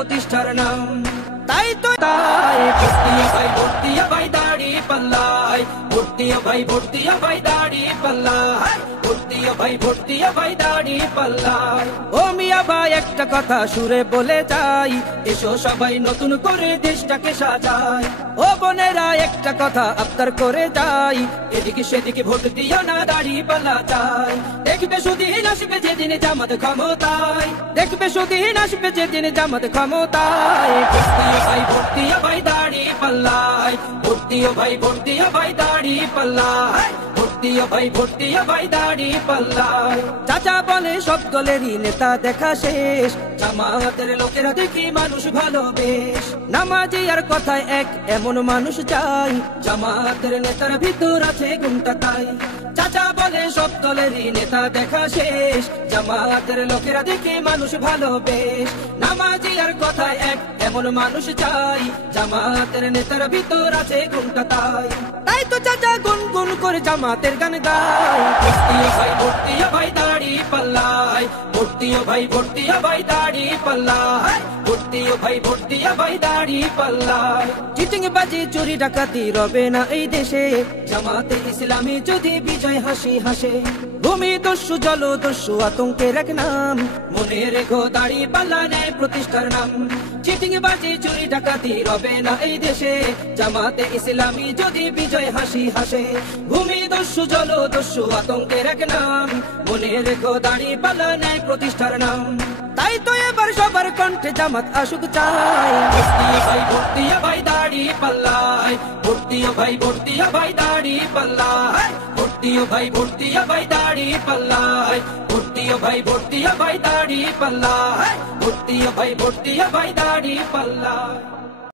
প্রতিষ্ঠার নাম। তাই তো তাই ভর্তিয়া ভাই ভর্তিয়া ভাই দাড়ি পাল্লায়, ভর্তিয়া ভাই ভর্তিয়া ভাই দাড়ি পাল্লায়, ভর্তিয়া ভাই ভর্তিয়া ভাই দাড়ি পাল্লায়। ও মিয়া ভাই একটা কথা সুরে বলে যাই, এসো সবাই নতুন করে দেশটাকে সাজাই। ও বোনেরা একটা কথা আবদার করে যাই, এদিকে সেদিকে ভোট দিও না, দাড়ি পাল্লা চাই। দেখবে সুদিন আসবে যেদিন জামাত ক্ষমতায়, দেখবে সুদিন আসবে যেদিন জামাত ক্ষমতায়। ভর্তিয়া ভাই ভর্তিয়া ভাই দাড়ি পাল্লায়, ভর্তিয়া ভাই ভর্তিয়া ভাই দাড়ি পাল্লায়, ভর্তিয়া ভাই ভর্তিয়া ভাই দাড়ি পাল্লায়। চাচা বলে সব দলেরই নেতা দেখা শেষ, জামাতের লোকেরা দেখি মানুষ ভালো বেশ। নামাজি আর কথায় এক এমন মানুষ চাই, জামাতের নেতার ভিতর আছে গুণটা তাই। চাচা বলে সব দলেরই নেতা দেখা শেষ, জামাতের লোকেরা দেখি মানুষ ভালো বেশ। নামাজি আর কথায় এক এমন মানুষ চাই, জামাতের নেতার ভিতর আছে গুণটা তাই। তাই তো চাচা গুনগুন করে জামাতের গান গায়। ভর্তিয়া ভাই ভর্তিয়া ভাই দাড়ি পাল্লায়, ভর্তিয়া ভাই ভর্তিয়া ভাই দাড়ি পাল্লায়, ভর্তিয়া ভাই ভর্তিয়া ভাই দাড়ি পাল্লায়। চিটিং বাজি চুরি ডাকাতি রবে না এই দেশে, জামাতে ইসলামী যদি বিজয় হাসি হাসে। ভূমি দস্যু জল দস্যু আতঙ্কের এক নাম, মনে রেখো দাড়ি পাল্লা ন্যায় প্রতিষ্ঠার নাম। চিটিং বাজি চুরি ডাকাতি রবে না এই দেশে, জামাতে ইসলামী যদি বিজয় হাসি হাসে। ভূমি দস্যু জল দস্যু আতঙ্কের এক নাম, মনে রেখো দাড়ি পাল্লা ন্যায় প্রতিষ্ঠার নাম। তাই তো এবার সবার কণ্ঠে জামাত আসুক চাই। ভর্তিয়া ভাই ভর্তিয়া ভাই দাড়ি পাল্লায়, ভর্তিয়া ভাই ভর্তিয়া ভাই দাড়ি পাল্লায়, ভর্তিয়া ভাই ভর্তিয়া ভাই দাড়ি পাল্লায়, ভর্তিয়া ভাই ভর্তিয়া ভাই দাড়ি পাল্লায়, ভর্তিয়া ভাই ভর্তিয়া ভাই দাড়ি পাল্লায়।